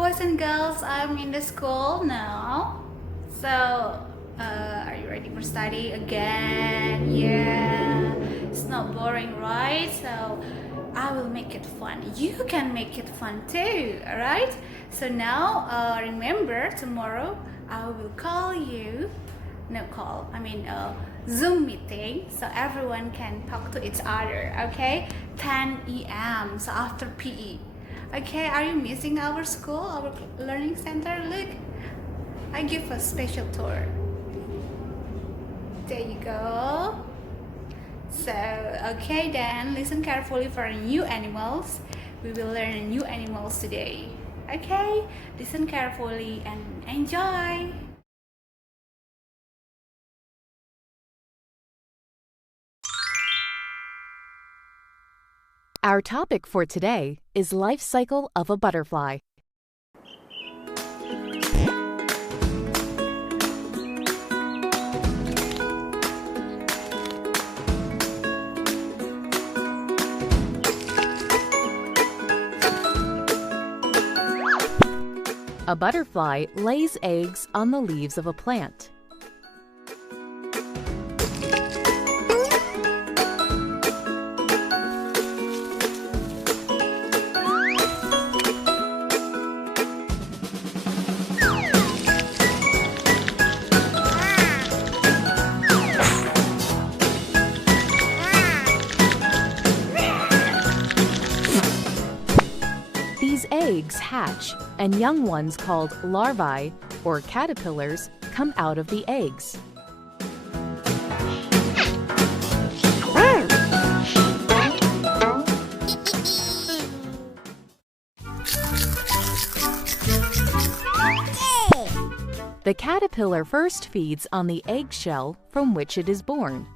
boys and girls, I'm in the school now. So, are you ready for study again? Yeah, it's not boring, right? So, I will make it fun. You can make it fun too, alright? So now, remember, tomorrow I will call you. No call, I mean Zoom meeting, so everyone can talk to each other, okay? 10 a.m., so after PE. Okay, are you missing our school, our learning center? Look, I give a special tour. There you go. So, okay then, listen carefully for new animals. We will learn new animals today. Okay, listen carefully and enjoy. Our topic for today is life cycle of a butterfly. A butterfly lays eggs on the leaves of a plant. These eggs hatch, and young ones called larvae, or caterpillars, come out of the eggs. The caterpillar first feeds on the eggshell from which it is born.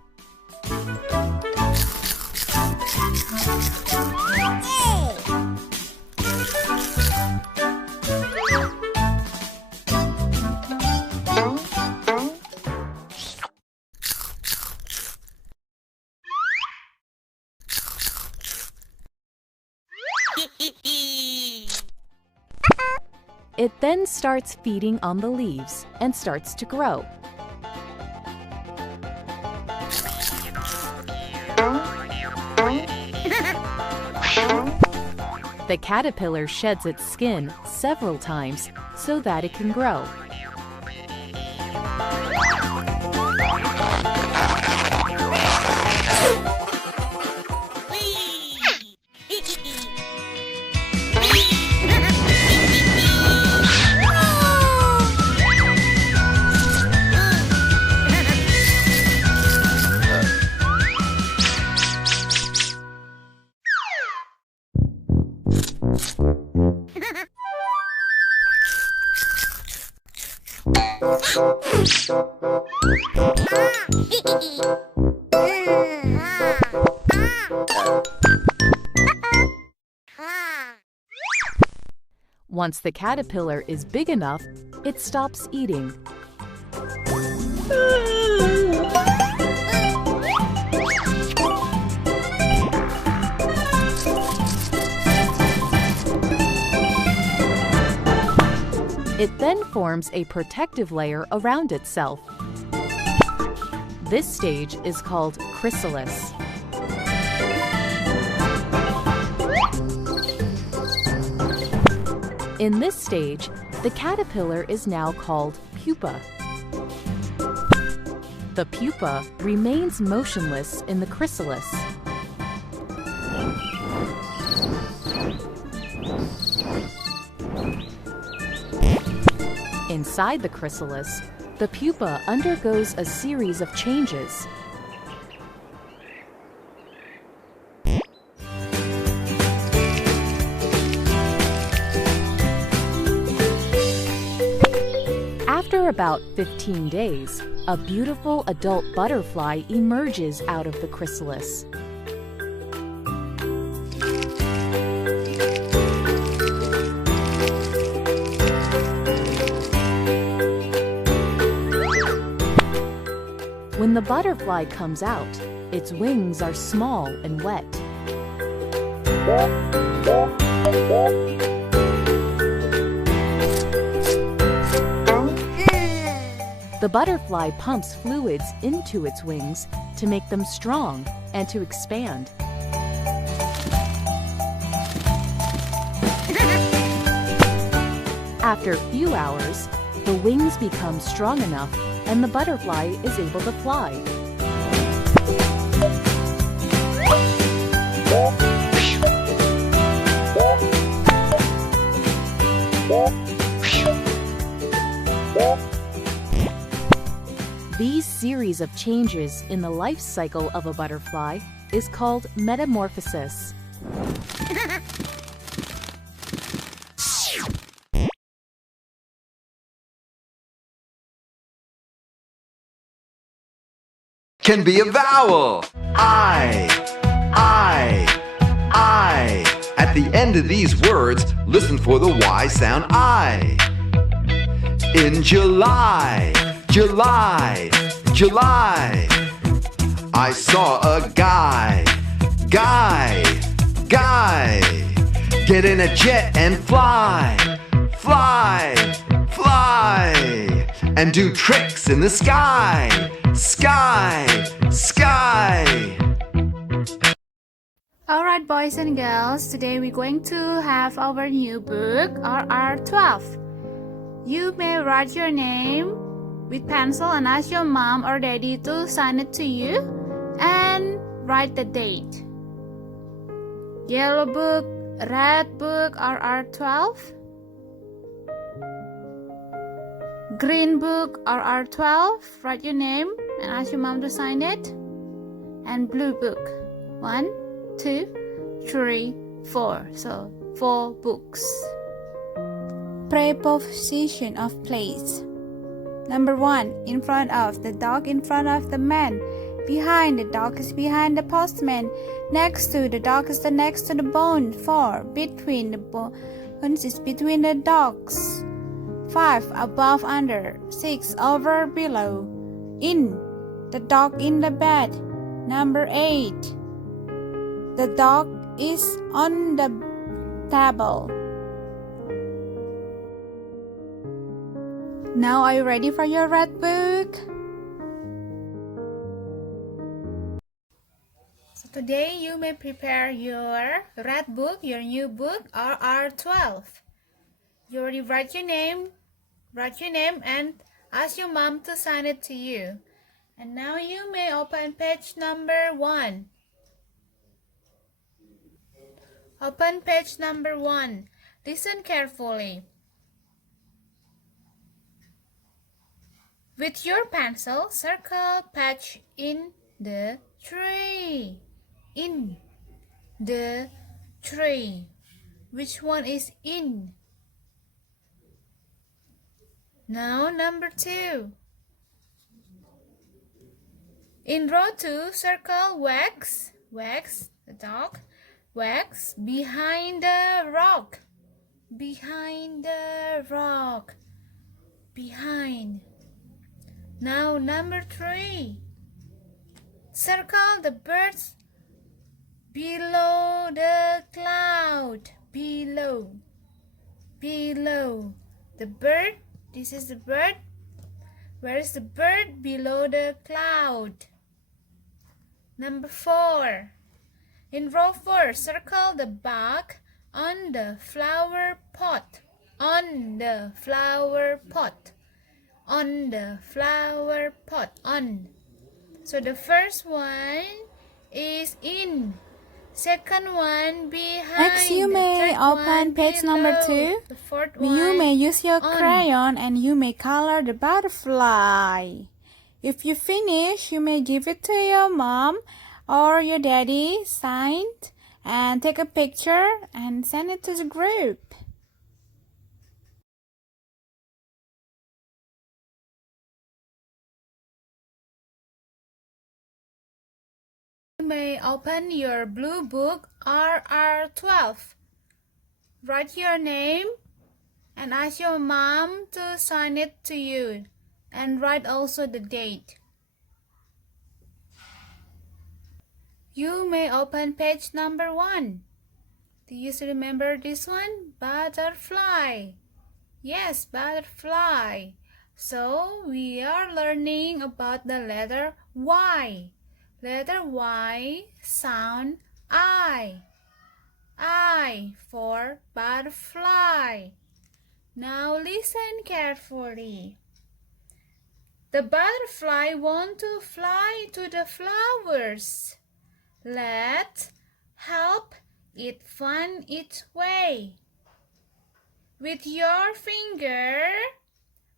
It then starts feeding on the leaves and starts to grow. The caterpillar sheds its skin several times so that it can grow. Once the caterpillar is big enough, it stops eating. It then forms a protective layer around itself. This stage is called chrysalis. In this stage, the caterpillar is now called pupa. The pupa remains motionless in the chrysalis. Inside the chrysalis, the pupa undergoes a series of changes. After about 15 days, a beautiful adult butterfly emerges out of the chrysalis. When the butterfly comes out, its wings are small and wet. The butterfly pumps fluids into its wings to make them strong and to expand. After a few hours, the wings become strong enough and the butterfly is able to fly. These series of changes in the life cycle of a butterfly is called metamorphosis. Can be a vowel. I. At the end of these words, listen for the Y sound I. In July, I saw a guy, get in a jet and fly, and do tricks in the sky. Alright, boys and girls, today we're going to have our new book, RR12. You may write your name with pencil and ask your mom or daddy to sign it to you and write the date. Yellow book, red book, RR12. Green book, RR12. Write your name and ask your mom to sign it. And blue book, 1, 2, 3, 4. So 4 books. Preposition of place. Number 1, in front of. The dog in front of the man. Behind, the dog is behind the postman. Next to, the dog is the next to the bone. 4, between, the bones is between the dogs. 5, above, under. 6, over, below. In, the dog in the bed. Number 8, the dog is on the table. Now, are you ready for your red book? So today you may prepare your red book, your new book, RR12. You already write your name and ask your mom to sign it to you. And now you may open page number 1. Open page number 1. Listen carefully. With your pencil, circle patch in the tree. In the tree. Which one is in? Now number 2. In row 2, circle wax, the dog, wax behind the rock, behind. Now number 3, circle the birds below the cloud, below. The bird, this is the bird. Where is the bird? Below the cloud. Number 4. In row 4, circle the bug on the flower pot. On the flower pot. On the flower pot. On. So the first one is in. Second one behind. Next, you may open page number 2. The fourth one, You may use your on. crayon and you may color the butterfly. If you finish, you may give it to your mom or your daddy, signed, and take a picture and send it to the group. You may open your blue book RR12. Write your name and ask your mom to sign it to you, and write also the date. You may open page number 1. Do you still remember this one? Butterfly. Yes, butterfly. So we are learning about the letter Y. Letter Y sound I. I for butterfly. Now listen carefully. The butterfly wants to fly to the flowers. Let's help it find its way. With your finger,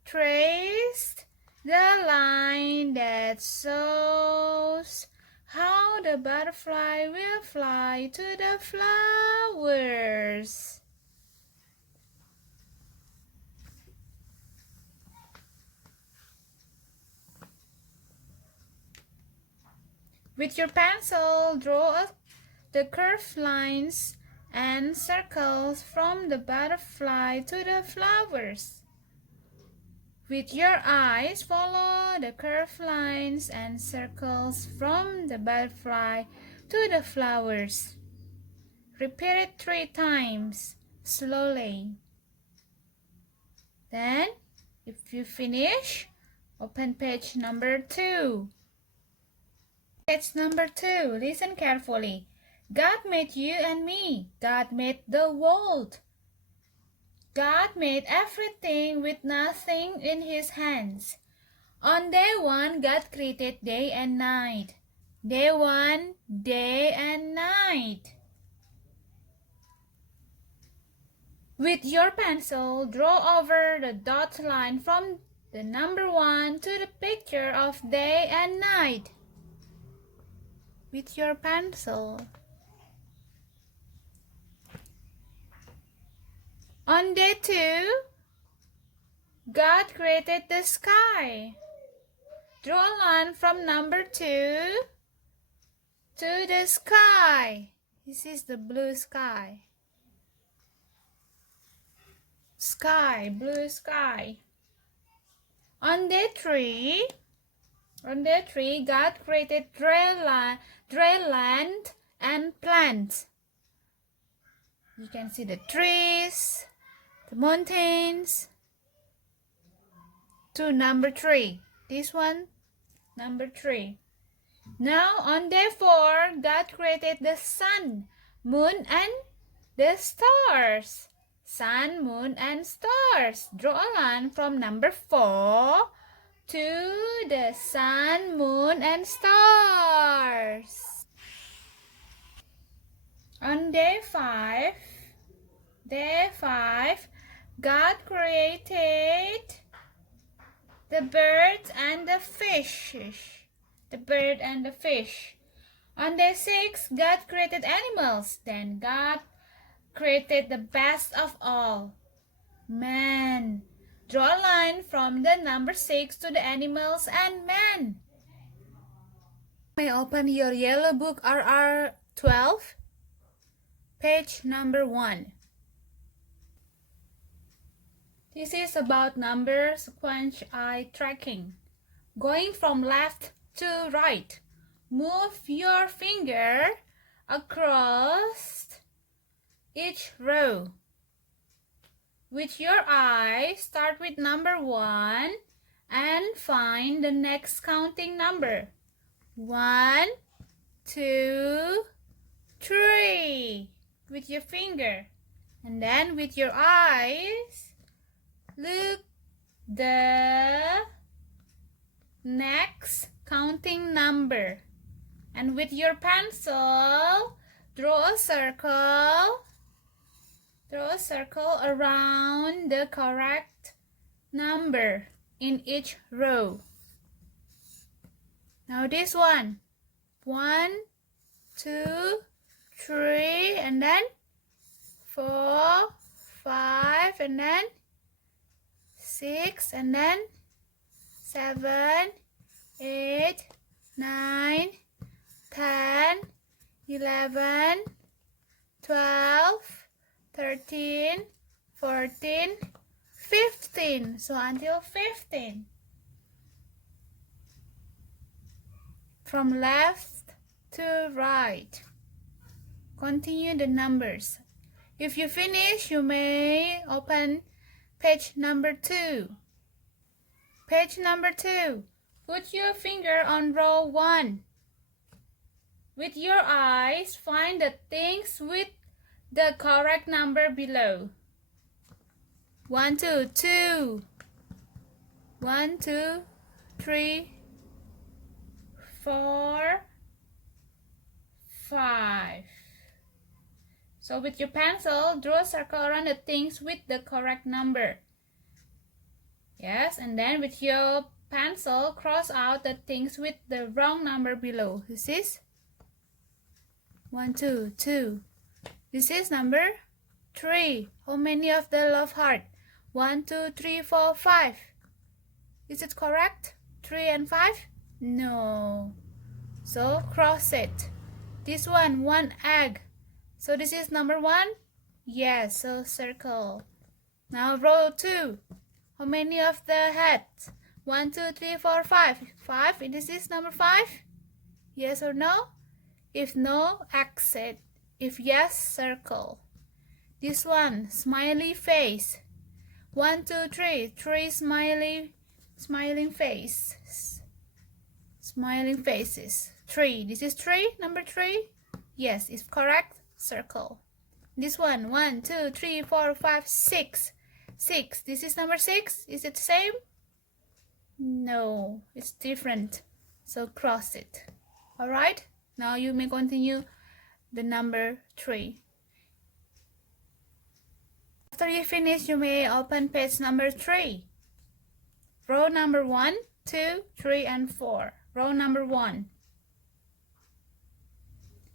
trace the line that shows how the butterfly will fly to the flowers. With your pencil, draw the curved lines and circles from the butterfly to the flowers. With your eyes, follow the curved lines and circles from the butterfly to the flowers. Repeat it 3 times, slowly. Then, if you finish, open page number 2. Page number 2, listen carefully. God made you and me. God made the world. God made everything with nothing in his hands. On day 1, God created day and night. Day 1, day and night. With your pencil, draw over the dot line from the number 1 to the picture of day and night. With your pencil. On day 2, God created the sky. Draw a line from number 2 to the sky. This is the blue sky. Sky, blue sky. On day 3, God created dry land and plants. You can see the trees, the mountains. To number 3. This one, number 3. Now on day 4, God created the sun, moon, and the stars. Sun, moon, and stars. Draw a line from number 4 to the sun, moon, and stars. On day 5, God created the birds and the fishes. The bird and the fish. On day 6, God created animals. Then God created the best of all, man. Draw a line from the number 6 to the animals and man. May open your yellow book RR 12, page number 1. This is about number sequence eye tracking. Going from left to right. Move your finger across each row. With your eye, start with number 1 and find the next counting number. 1, 2, 3. With your finger. And then with your eyes, look the next counting number. And with your pencil, draw a circle around the correct number in each row. Now this one. 1, 2, 3, and then 4, 5, and then 6, and then 7, 8, 9, 10, 11, 12, 13, 14, 15. So until 15. From left to right. Continue the numbers. If you finish, you may open page number 2. Page number 2. Put your finger on row 1. With your eyes, find the things with the correct number below. 1, 2, 2. 1, 2, 3, 4, 5. So with your pencil, draw a circle around the things with the correct number. Yes, and then with your pencil, cross out the things with the wrong number below. This is 1, 2, 2. This is number 3. How many of the love heart? 1, 2, 3, 4, 5. Is it correct? 3 and 5? No. So cross it. This one egg. So this is number 1? Yes, so circle. Now row 2. How many of the heads? 1, 2, 3, 4, 5. 5. This is number 5? Yes or no? If no, exit. If yes, circle. This one, smiley face. 1, 2, 3. 3 smiling faces. Smiling faces. 3. This is 3. Number 3? Yes, it's correct. Circle. This one, 1, 2, 3, 4, 5, 6. 6. This is number 6. Is it the same? No, it's different. So cross it. Alright? Now you may continue the number 3. After you finish, you may open page number 3. Row number 1, 2, 3, and 4. Row number 1.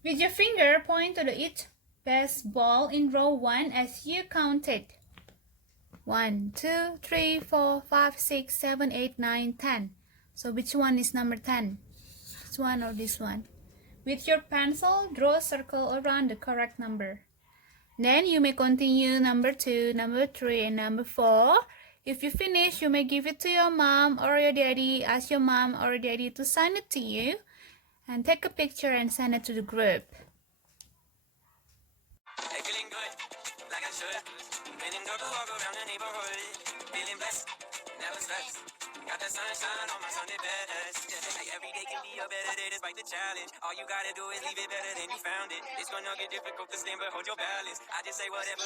With your finger, point to each best ball in row 1 as you count it. 1, 2, 3, 4, 5, 6, 7, 8, 9, 10. So which one is number 10? This one or this one? With your pencil, draw a circle around the correct number. Then you may continue number 2, number 3, and number 4. If you finish, you may give it to your mom or your daddy. Ask your mom or daddy to sign it to you. And take a picture and send it to the group. Feeling good, like I should. Feeling good to walk around the neighborhood. Feeling blessed, never stressed. Got the sunshine on my Sunday best. Like every day can be a better day despite the challenge. All you gotta do is leave it better than you found it. It's gonna get difficult to stand, but hold your balance. I just say whatever.